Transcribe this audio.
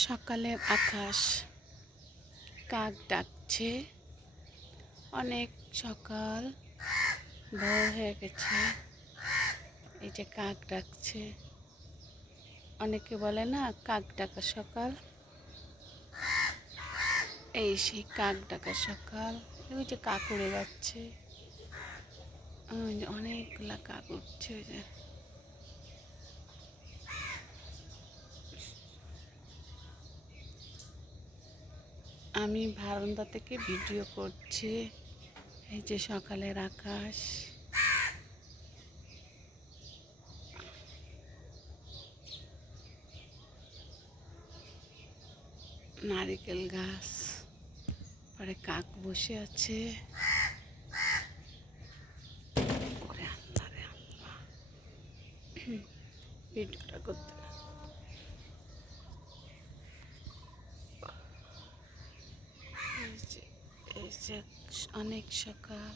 সকালের আকাশ, কাক ডাকছে। অনেক সকাল, ভোর হয়ে গেছে। এই যে কাক ডাকছে। অনেকে বলে না কাক ডাকা সকাল, এই সেই কাক ডাকা সকাল। ওই যে কাক উড়ে যাচ্ছে, অনেকগুলা কাক উঠছে। ওই যে আমি বারান্দা থেকে ভিডিও করছি। এই যে সকালের আকাশ, নারিকেল গাছ, পরে কাক বসে আছে। ভিডিওটা করতে এই যে অনেক সকাল।